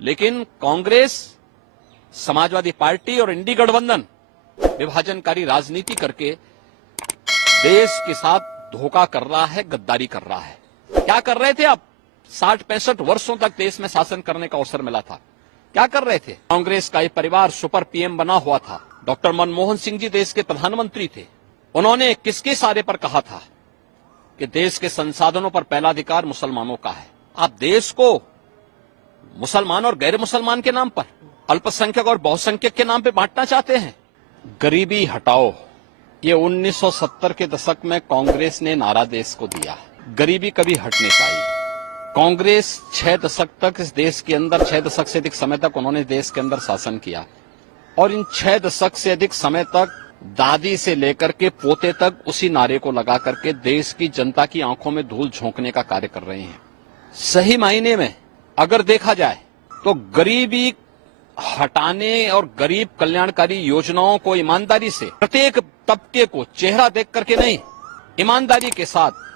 लेकिन कांग्रेस, समाजवादी पार्टी और इंडी गठबंधन विभाजनकारी राजनीति करके देश के साथ धोखा कर रहा है, गद्दारी कर रहा है। क्या कर रहे थे आप? 60-65 वर्षों तक देश में शासन करने का अवसर मिला था। क्या कर रहे थे? कांग्रेस का ये परिवार सुपर पीएम बना हुआ था। डॉक्टर मनमोहन सिंह जी देश के प्रधानमंत्री थे। उन्होंने किसके इशारे पर कहा था कि देश के संसाधनों पर पहला अधिकार मुसलमानों का है। आप देश को मुसलमान और गैर मुसलमान के नाम पर, अल्पसंख्यक और बहुसंख्यक के नाम पे बांटना चाहते हैं। गरीबी हटाओ, ये 1970 के दशक में कांग्रेस ने नारा देश को दिया। गरीबी कभी हटने चाहिए। कांग्रेस 6 दशक तक इस देश के अंदर, 6 दशक से अधिक समय तक उन्होंने देश के अंदर शासन किया और इन 6 दशक से अधिक समय तक दादी से लेकर के पोते तक उसी नारे को लगा करके देश की जनता की आंखों में धूल झोंकने का कार्य कर रहे हैं। सही मायने में अगर देखा जाए तो गरीबी हटाने और गरीब कल्याणकारी योजनाओं को ईमानदारी से, प्रत्येक तबके को चेहरा देख करके नहीं, ईमानदारी के साथ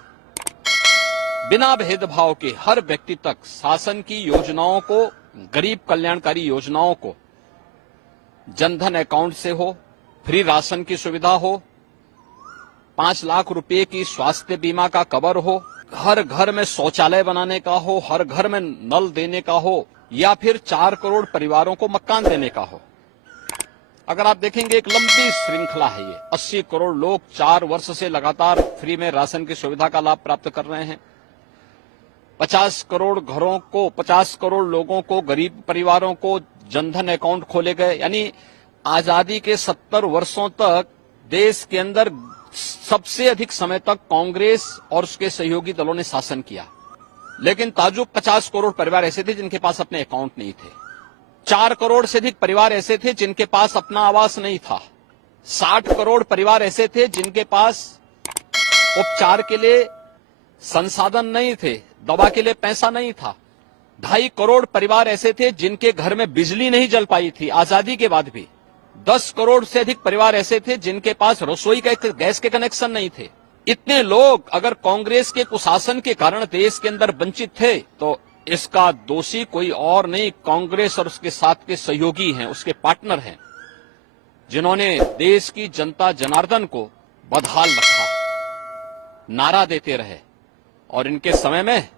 बिना भेदभाव के हर व्यक्ति तक शासन की योजनाओं को, गरीब कल्याणकारी योजनाओं को, जनधन अकाउंट से हो, फ्री राशन की सुविधा हो, 5 लाख रुपए की स्वास्थ्य बीमा का कवर हो, हर घर में शौचालय बनाने का हो, हर घर में नल देने का हो, या फिर 4 करोड़ परिवारों को मकान देने का हो। अगर आप देखेंगे एक लंबी श्रृंखला है ये। 80 करोड़ लोग 4 वर्ष से लगातार फ्री में राशन की सुविधा का लाभ प्राप्त कर रहे हैं। 50 करोड़ घरों को, 50 करोड़ लोगों को, गरीब परिवारों को जनधन अकाउंट खोले गए। यानी आजादी के 70 वर्षों तक देश के अंदर सबसे अधिक समय तक कांग्रेस और उसके सहयोगी दलों ने शासन किया। लेकिन ताजुब 50 करोड़ परिवार ऐसे थे जिनके पास अपने अकाउंट नहीं थे। 4 करोड़ से अधिक परिवार ऐसे थे जिनके पास अपना आवास नहीं था। 60 करोड़ परिवार ऐसे थे जिनके पास उपचार के लिए संसाधन नहीं थे, दवा के लिए पैसा नहीं था। 2.5 करोड़ परिवार ऐसे थे जिनके घर में बिजली नहीं जल पाई थी आजादी के बाद भी। 10 करोड़ से अधिक परिवार ऐसे थे जिनके पास रसोई का गैस के कनेक्शन नहीं थे। इतने लोग अगर कांग्रेस के कुशासन के कारण देश के अंदर वंचित थे तो इसका दोषी कोई और नहीं, कांग्रेस और उसके साथ के सहयोगी हैं, उसके पार्टनर हैं, जिन्होंने देश की जनता जनार्दन को बदहाल रखा, नारा देते रहे। और इनके समय में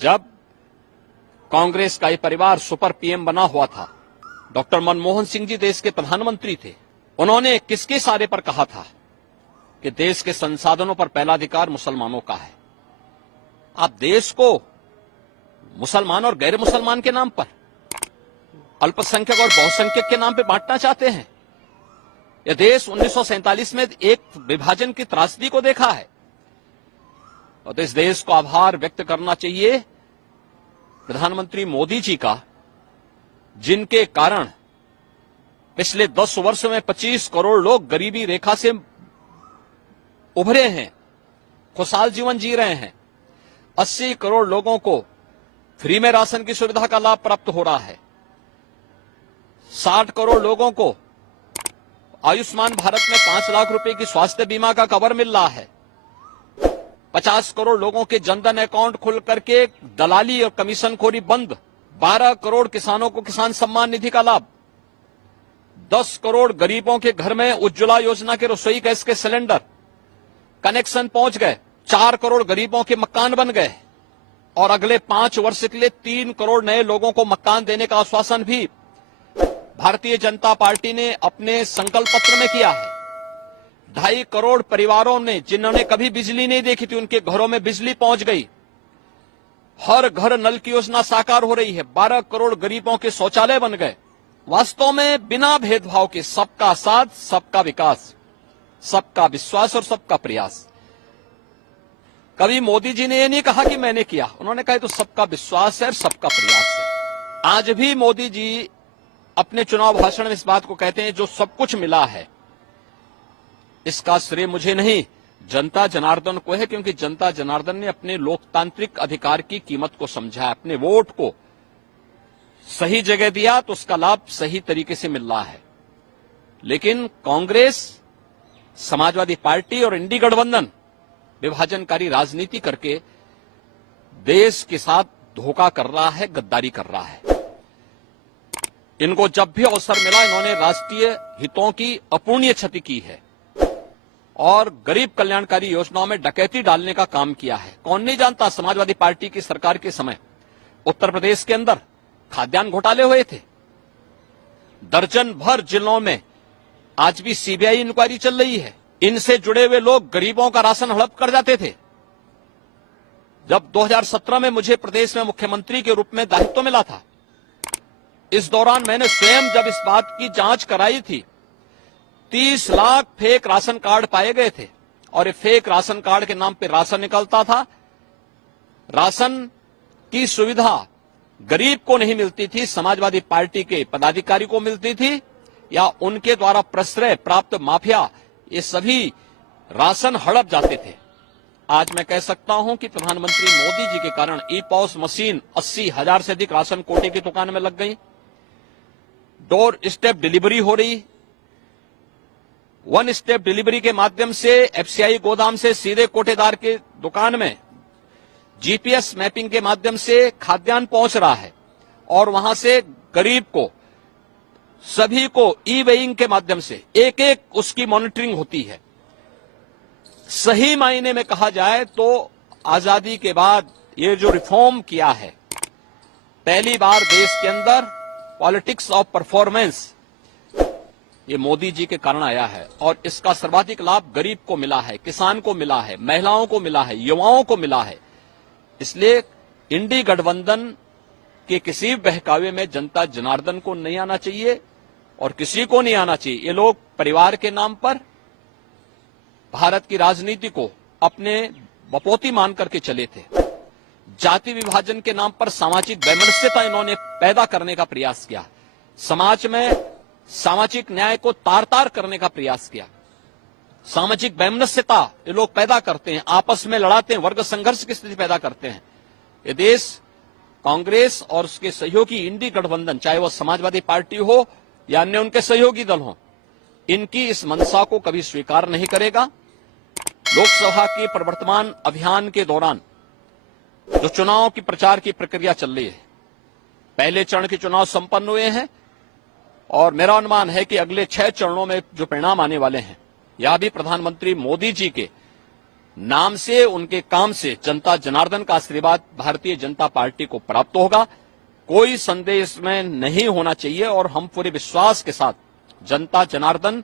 जब कांग्रेस का ये परिवार सुपर पीएम बना हुआ था, डॉक्टर मनमोहन सिंह जी देश के प्रधानमंत्री थे। उन्होंने किसके इशारे पर कहा था कि देश के संसाधनों पर पहला अधिकार मुसलमानों का है। आप देश को मुसलमान और गैर मुसलमान के नाम पर, अल्पसंख्यक और बहुसंख्यक के नाम पे बांटना चाहते हैं। यह देश 1947 में एक विभाजन की त्रासदी को देखा है और इस देश को आभार व्यक्त करना चाहिए प्रधानमंत्री मोदी जी का, जिनके कारण पिछले 10 वर्ष में 25 करोड़ लोग गरीबी रेखा से उभरे हैं, खुशहाल जीवन जी रहे हैं। 80 करोड़ लोगों को फ्री में राशन की सुविधा का लाभ प्राप्त हो रहा है। 60 करोड़ लोगों को आयुष्मान भारत में 5 लाख रुपए की स्वास्थ्य बीमा का कवर मिल रहा है। 50 करोड़ लोगों के जनधन अकाउंट खुल करके दलाली और कमीशनखोरी बंद। 12 करोड़ किसानों को किसान सम्मान निधि का लाभ। 10 करोड़ गरीबों के घर में उज्ज्वला योजना के रसोई गैस के सिलेंडर कनेक्शन पहुंच गए। 4 करोड़ गरीबों के मकान बन गए और अगले 5 वर्ष के लिए 3 करोड़ नए लोगों को मकान देने का आश्वासन भी भारतीय जनता पार्टी ने अपने संकल्प पत्र में किया है। 2.5 करोड़ परिवारों ने, जिन्होंने कभी बिजली नहीं देखी थी, उनके घरों में बिजली पहुंच गई। हर घर नल की योजना साकार हो रही है। 12 करोड़ गरीबों के शौचालय बन गए। वास्तव में बिना भेदभाव के सबका साथ, सबका विकास, सबका विश्वास और सबका प्रयास। कभी मोदी जी ने यह नहीं कहा कि मैंने किया, उन्होंने कहा तो सबका विश्वास है और सबका प्रयास है। आज भी मोदी जी अपने चुनाव भाषण में इस बात को कहते हैं, जो सब कुछ मिला है इसका श्रेय मुझे नहीं, जनता जनार्दन को है, क्योंकि जनता जनार्दन ने अपने लोकतांत्रिक अधिकार की कीमत को समझा, अपने वोट को सही जगह दिया तो उसका लाभ सही तरीके से मिल रहा है। लेकिन कांग्रेस, समाजवादी पार्टी और इंडी गठबंधन विभाजनकारी राजनीति करके देश के साथ धोखा कर रहा है, गद्दारी कर रहा है। इनको जब भी अवसर मिला इन्होंने राष्ट्रीय हितों की अपूरणीय क्षति की है और गरीब कल्याणकारी योजनाओं में डकैती डालने का काम किया है। कौन नहीं जानता, समाजवादी पार्टी की सरकार के समय उत्तर प्रदेश के अंदर खाद्यान्न घोटाले हुए थे। दर्जन भर जिलों में आज भी सीबीआई इंक्वायरी चल रही है। इनसे जुड़े हुए लोग गरीबों का राशन हड़प कर जाते थे। जब 2017 में मुझे प्रदेश में मुख्यमंत्री के रूप में दायित्व मिला था, इस दौरान मैंने स्वयं जब इस बात की जांच कराई थी, 30 लाख फेक राशन कार्ड पाए गए थे और ये फेक राशन कार्ड के नाम पे राशन निकलता था। राशन की सुविधा गरीब को नहीं मिलती थी, समाजवादी पार्टी के पदाधिकारी को मिलती थी या उनके द्वारा प्रश्रय प्राप्त माफिया, ये सभी राशन हड़प जाते थे। आज मैं कह सकता हूं कि प्रधानमंत्री मोदी जी के कारण ई पॉस मशीन 80,000 से अधिक राशन कोटे की दुकान में लग गई, डोर स्टेप डिलीवरी हो रही, वन स्टेप डिलीवरी के माध्यम से एफसीआई गोदाम से सीधे कोटेदार के दुकान में जीपीएस मैपिंग के माध्यम से खाद्यान्न पहुंच रहा है और वहां से गरीब को, सभी को ई वेइंग के माध्यम से एक एक उसकी मॉनिटरिंग होती है। सही मायने में कहा जाए तो आजादी के बाद ये जो रिफॉर्म किया है, पहली बार देश के अंदर पॉलिटिक्स ऑफ परफॉर्मेंस ये मोदी जी के कारण आया है और इसका सर्वाधिक लाभ गरीब को मिला है, किसान को मिला है, महिलाओं को मिला है, युवाओं को मिला है। इसलिए इंडी गठबंधन के किसी बहकावे में जनता जनार्दन को नहीं आना चाहिए और किसी को नहीं आना चाहिए। ये लोग परिवार के नाम पर भारत की राजनीति को अपने बपोती मान करके चले थे। जाति विभाजन के नाम पर सामाजिक वैमनस्यता इन्होंने पैदा करने का प्रयास किया, समाज में सामाजिक न्याय को तार तार करने का प्रयास किया। सामाजिक वैमनस्यता ये लोग पैदा करते हैं, आपस में लड़ाते हैं, वर्ग संघर्ष की स्थिति पैदा करते हैं। ये देश कांग्रेस और उसके सहयोगी इंडी गठबंधन, चाहे वह समाजवादी पार्टी हो या अन्य उनके सहयोगी दल हो, इनकी इस मंशा को कभी स्वीकार नहीं करेगा। लोकसभा के प्रवर्तमान अभियान के दौरान जो चुनाव की प्रचार की प्रक्रिया चल रही है, पहले चरण के चुनाव संपन्न हुए हैं और मेरा अनुमान है कि अगले 6 चरणों में जो परिणाम आने वाले हैं, यह भी प्रधानमंत्री मोदी जी के नाम से, उनके काम से जनता जनार्दन का आशीर्वाद भारतीय जनता पार्टी को प्राप्त होगा। कोई संदेह इसमें नहीं होना चाहिए और हम पूरे विश्वास के साथ जनता जनार्दन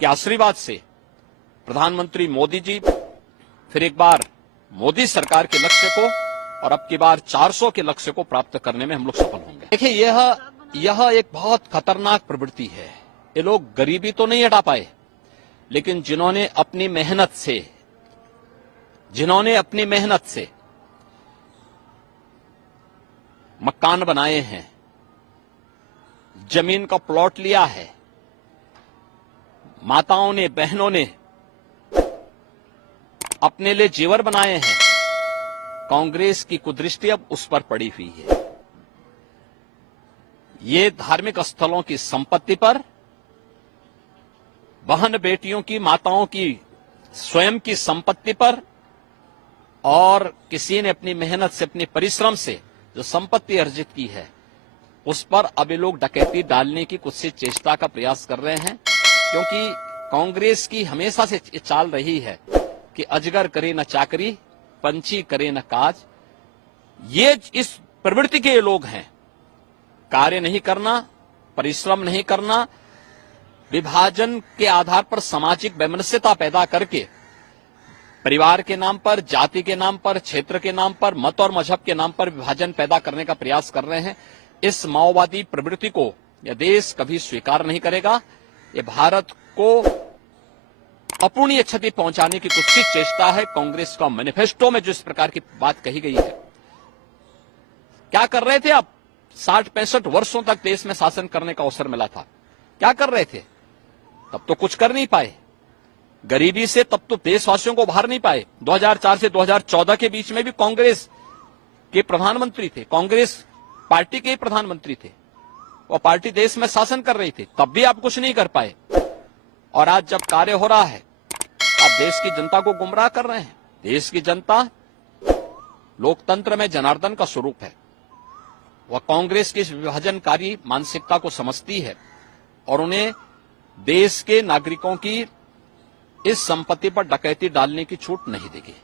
के आशीर्वाद से प्रधानमंत्री मोदी जी फिर एक बार मोदी सरकार के लक्ष्य को और अब की बार 400 के लक्ष्य को प्राप्त करने में हम लोग सफल होंगे। देखिए, यह एक बहुत खतरनाक प्रवृत्ति है। ये लोग गरीबी तो नहीं हटा पाए, लेकिन जिन्होंने अपनी मेहनत से मकान बनाए हैं, जमीन का प्लॉट लिया है, माताओं ने, बहनों ने अपने लिए जेवर बनाए हैं, कांग्रेस की कुदृष्टि अब उस पर पड़ी हुई है। ये धार्मिक स्थलों की संपत्ति पर, बहन बेटियों की, माताओं की स्वयं की संपत्ति पर और किसी ने अपनी मेहनत से, अपने परिश्रम से जो संपत्ति अर्जित की है, उस पर अब ये लोग डकैती डालने की कुछ सी चेष्टा का प्रयास कर रहे हैं। क्योंकि कांग्रेस की हमेशा से चाल रही है कि अजगर करे न चाकरी, पंछी करे न काज। ये इस प्रवृत्ति के ये लोग हैं, कार्य नहीं करना, परिश्रम नहीं करना, विभाजन के आधार पर सामाजिक वैमनस्यता पैदा करके परिवार के नाम पर, जाति के नाम पर, क्षेत्र के नाम पर, मत और मजहब के नाम पर विभाजन पैदा करने का प्रयास कर रहे हैं। इस माओवादी प्रवृत्ति को यह देश कभी स्वीकार नहीं करेगा। ये भारत को अपूरणीय क्षति पहुंचाने की कुत्सित चेष्टा है। कांग्रेस का मैनिफेस्टो में जो इस प्रकार की बात कही गई है, क्या कर रहे थे आप? 60-65 वर्षों तक देश में शासन करने का अवसर मिला था, क्या कर रहे थे? तब तो कुछ कर नहीं पाए, गरीबी से तब तो देशवासियों को उभार नहीं पाए। 2004 से 2014 के बीच में भी कांग्रेस के प्रधानमंत्री थे, कांग्रेस पार्टी के प्रधानमंत्री थे, वो पार्टी देश में शासन कर रही थी, तब भी आप कुछ नहीं कर पाए। और आज जब कार्य हो रहा है, आप देश की जनता को गुमराह कर रहे हैं। देश की जनता लोकतंत्र में जनार्दन का स्वरूप है, वह कांग्रेस की इस विभाजनकारी मानसिकता को समझती है और उन्हें देश के नागरिकों की इस संपत्ति पर डकैती डालने की छूट नहीं देगी।